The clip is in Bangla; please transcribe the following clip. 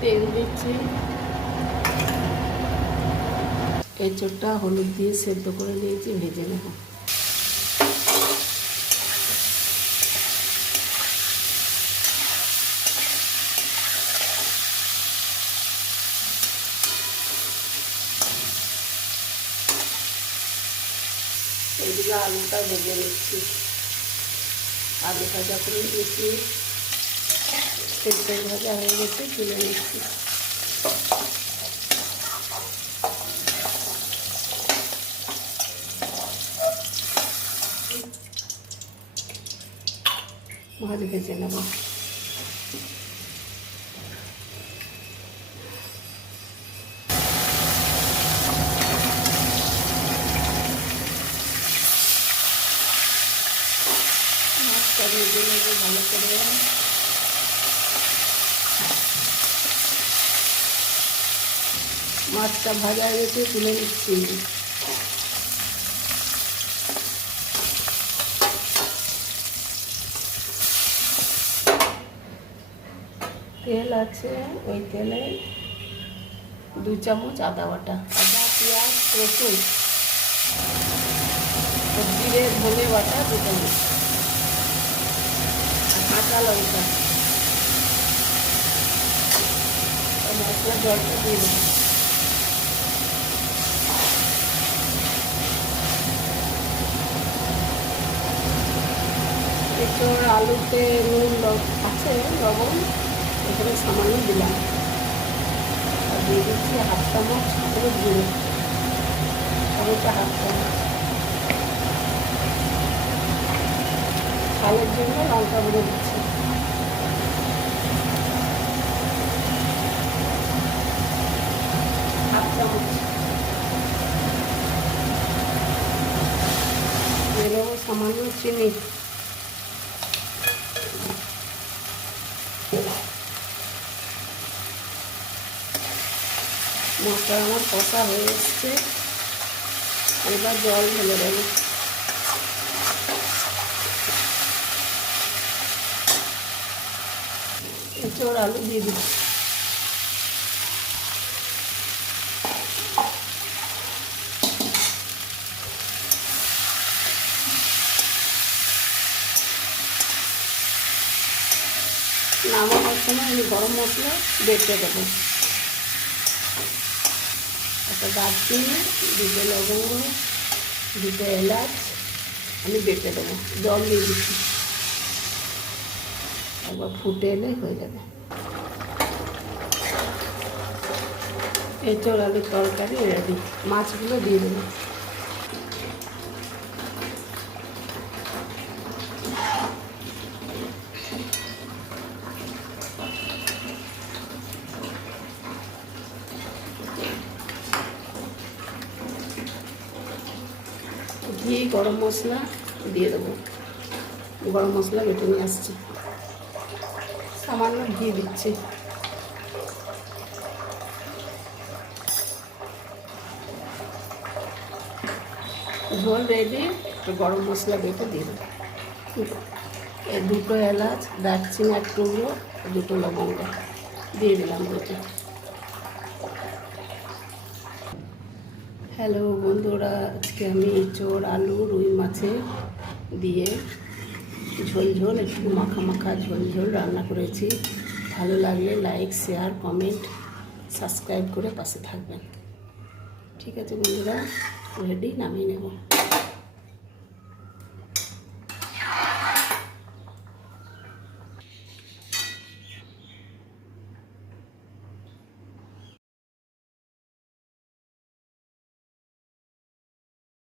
তেল দিচ্ছি। এঁচোড়টা হলুদ দিয়ে সেদ্ধ করে নিয়েছি, ভেজে নেব। আলুটা ভেজে নিচ্ছি। আলু ভাজা করে দিয়েছি তেল ভাজা হয়ে গেছে তুলে নিচ্ছি। ভাজ ভেজে নেব ভালো করে। মাছটা ভাজা হয়েছে তুলে নিচ্ছি। তেল আছে, ওই তেলে দু চামচ আদা বাটা। আদা, পেঁয়াজ, রসুন, জিরে, ধনে বাটা, দু চামচ। কাঁচা লঙ্কা। মশলা জলটা দিয়ে দেবো। এঁচড় আলুতে নুন আছে, লবণ, এখানে সামান্য দিলাম আর দিয়ে দিচ্ছি হাফ চামচ হলুদ গুঁড়ো হলুদটা হাফ চামচ। ঝালের জন্য লঙ্কা গুঁড়ো দিচ্ছি। হাফ চামচ। সামান্য চিনি। মশলা আমার কষা হয়ে এসছে। এবার জল ঢেলে দেবো। এঁচড় আলু দিয়ে দিচ্ছি নামানোর সময় আমি গরম মশলা বেটে দেবো। একটা দারচিনি দুটো লবঙ্গ, দুটো এলাচ, আমি বেটে দেবো, জল দিয়ে দিচ্ছি। একবার ফুটে এলে হয়ে যাবে। এঁচড় আলুর তরকারি রেডি মাছগুলো দিয়ে দেবো। ঘি গরম মশলা দিয়ে দেবো। গরম মশলা বেটে নিয়ে আসছি। সামান্য ঘি দিচ্ছি। ঝোল রেডি গরম মশলা বেটে দিয়ে দেবো। দুটো এলাচ, দারচিনি এক টুকরো, দুটো লবঙ্গ দিয়ে দিলাম দুটো। হ্যালো বন্ধুরা, আজকে আমি চোর, আলু, রুই মাছে দিয়ে ঝোল ঝোল, একটু মাখা মাখা ঝোল ঝোল রান্না করেছি। ভালো লাগলে লাইক শেয়ার কমেন্ট সাবস্ক্রাইব করে পাশে থাকবেন। ঠিক আছে বন্ধুরা রেডি নামিয়ে নেব।